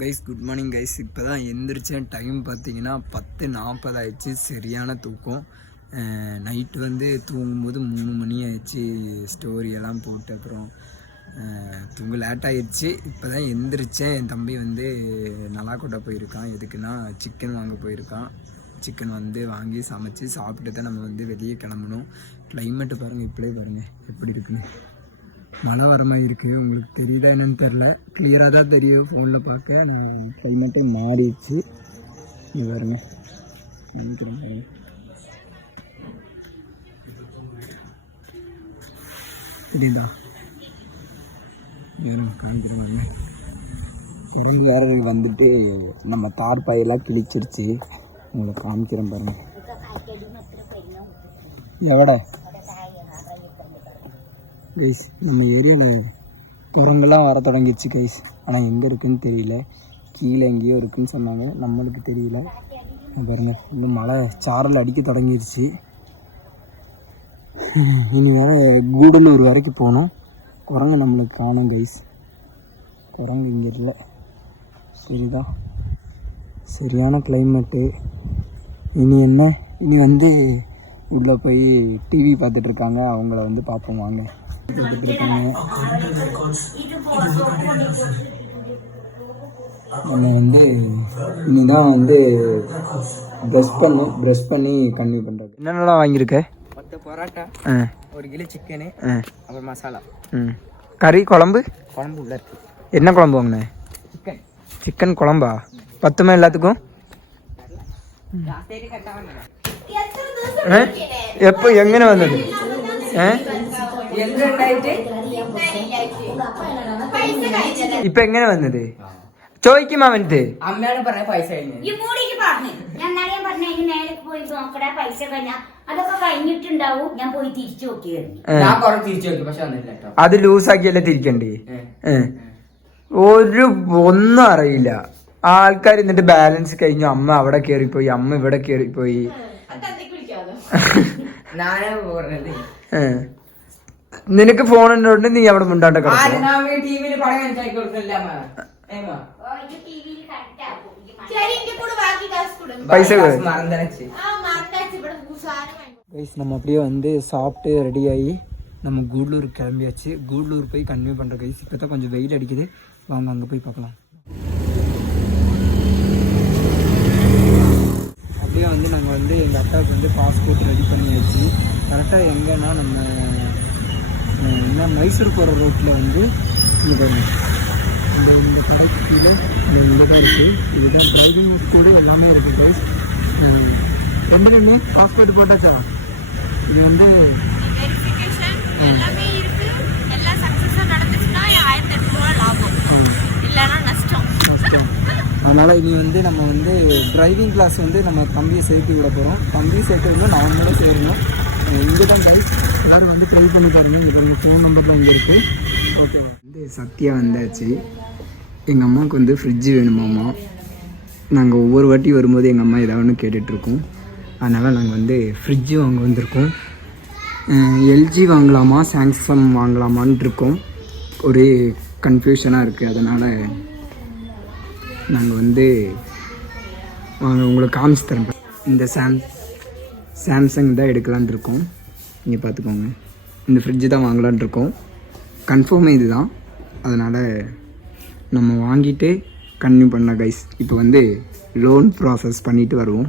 Guys good morning guys. இப்போ தான் எந்திரிச்சேன். Time பார்த்தீங்கன்னா 10:40 ஆயிடுச்சு. சரியான தூக்கம். நைட்டு வந்து தூங்கும்போது 3 மணி ஆயிடுச்சு. ஸ்டோரியெல்லாம் போட்டு அப்புறம் தூங்க லேட் ஆகிடுச்சு. இப்போ தான் எந்திரிச்சேன். என் தம்பி வந்து நலாக்கோட்டை போயிருக்கான். எதுக்குன்னா சிக்கன் வாங்க போயிருக்கான். சிக்கன் வந்து வாங்கி சமைச்சு சாப்பிட்டு தான் நம்ம வந்து வெளியே கிளம்பணும். கிளைமேட்டு பாருங்கள், இப்படியே பாருங்கள் எப்படி இருக்குன்னு. மழை வர மாதிரி இருக்குது. உங்களுக்கு தெரியுதா என்னன்னு தெரில, கிளியராக தான் தெரியும் ஃபோனில் பார்க்க. நான் கிளைமேட்டே மாறிடுச்சு. நீ பாருங்க, நினைக்கிறேன் தெரியுதா? காமிக்கிற பாருங்க. எறும்பு வேறு வந்துட்டு நம்ம தார் பாயெல்லாம் கிழிச்சிருச்சு. உங்களுக்கு காமிக்கிறேன் பாருங்க. எவடா கைஸ், நம்ம ஏரியாவில் குரங்கெல்லாம் வர தொடங்கிடுச்சு கைஸ். ஆனால் எங்கே இருக்குதுன்னு தெரியல. கீழே எங்கேயோ இருக்குதுன்னு சொன்னாங்க, நம்மளுக்கு தெரியல. பாருங்க, இன்னும் மழை சாரல் அடிக்க தொடங்கிடுச்சு. இனி வேறு கூடலூர் வரைக்கும் போகணும். குரங்கு நம்மளுக்கு காணும் கைஸ். குரங்கு இங்கே இல்லை, சரிதா? சரியான கிளைமேட்டு. இனி என்ன, இனி வந்து உள்ளே போய் டிவி பார்த்துட்ருக்காங்க. அவங்கள வந்து பார்ப்போம் வாங்க. நம்ம வந்து இனிதான் வந்து ப்ரெஷ் பண்ணி கன்னியூ பண்ணுறது. என்னென்னலாம் வாங்கியிருக்க? 10 பரோட்டா, 1 கிலோ சிக்கனு, அப்புறம் மசாலா, கறி, குழம்பு உள்ள இருக்கு. என்ன குழம்பு வாங்கினேன்? சிக்கன் குழம்பா? 10 எல்லாத்துக்கும்? எப்போ எங்கே வந்தது? ഇപ്പൊ എങ്ങനെ വന്നത്? ചോദിക്കുമാ വന്നിട്ട് അമ്മയോട് പറഞ്ഞ പൈസ അതൊക്കെ കഴിഞ്ഞിട്ടുണ്ടാവും. ഞാൻ പോയി തിരിച്ചു നോക്കിയായിരുന്നു. ഞാൻ കുറെ തിരിച്ചു നോക്കി, പക്ഷെ വന്നില്ല കേട്ടോ. അത് ലൂസാക്കിയല്ലേ തിരിക്കണ്ടേ? ഒന്നും അറിയില്ല. ആൾക്കാർ എന്നിട്ട് ബാലൻസ് കഴിഞ്ഞു. അമ്മ അവിടെ കേറിപ്പോയി, അമ്മ ഇവിടെ കേറിപ്പോയി. നിനക്ക് ഫോൺ ഉണ്ടോണ്ട് നീ അവിടെ മുണ്ടാണ്ട പൈസ. நம்ம அப்படியே வந்து சாப்பிட்டு ரெடியாகி நம்ம கூடலூர் கிளம்பியாச்சு. கூடலூர் போய் கன்டினியூ பண்ணுற கைஸ். இப்போ தான் கொஞ்சம் வெயில் அடிக்குது, வாங்க அங்கே போய் பார்க்கலாம். அப்படியே வந்து நாங்கள் வந்து எங்கள் அக்காவுக்கு வந்து பாஸ்போர்ட் ரெடி பண்ணியாச்சு. கரெக்டாக எங்கன்னா நம்ம என்ன மைசூர் போகிற ரோட்டில் வந்து இங்கே பாருங்கள், இந்த கடைக்கு கீழே இங்கே தான் இருக்குது. இதுதான் டிரைவிங் ஸ்கூலு, எல்லாமே இருக்குது. ரெண்டுமே பாஸ்போர்ட் போட்டாச்சா? இது வந்து நஷ்டம். அதனால் இனி வந்து நம்ம வந்து டிரைவிங் கிளாஸ் வந்து நம்ம தம்பியை சேர்த்து விட போகிறோம். தம்பியை சேர்த்து வந்து நம்மளோட சேரணும். இங்கே தான் கைஸ், எல்லோரும் வந்து ட்ரை பண்ணி பாருங்கள். இங்கே பாருங்கள், ஃபோன் நம்பரில் இங்கே இருக்குது. ஓகே, வந்து சத்யா வந்தாச்சு. எங்கள் அம்மாவுக்கு வந்து ஃப்ரிட்ஜு வேணுமாம்மா. நாங்கள் ஒவ்வொரு வாட்டி வரும்போது எங்கள் அம்மா ஏதாவது ஒன்று கேட்டுட்ருக்கோம். அதனால் நாங்கள் வந்து ஃப்ரிட்ஜு வாங்க வந்திருக்கோம். எல்ஜி வாங்கலாமா சாம்சங் வாங்கலாமான்னு இருக்கோம். ஒரே கன்ஃபியூஷனாக இருக்குது. அதனால் நாங்கள் வந்து வாங்க உங்களுக்கு காமிச்சு தரேன். இந்த சாம்சங் தான் எடுக்கலான் இருக்கோம். இங்கே பார்த்துக்கோங்க, இந்த ஃப்ரிட்ஜு தான் வாங்கலான் இருக்கோம். கன்ஃபார்மே இது தான். அதனால் நம்ம வாங்கிட்டு கன்டினியூ பண்ணலாம் கைஸ். இப்போ வந்து லோன் ப்ராசஸ் பண்ணிவிட்டு வருவோம்.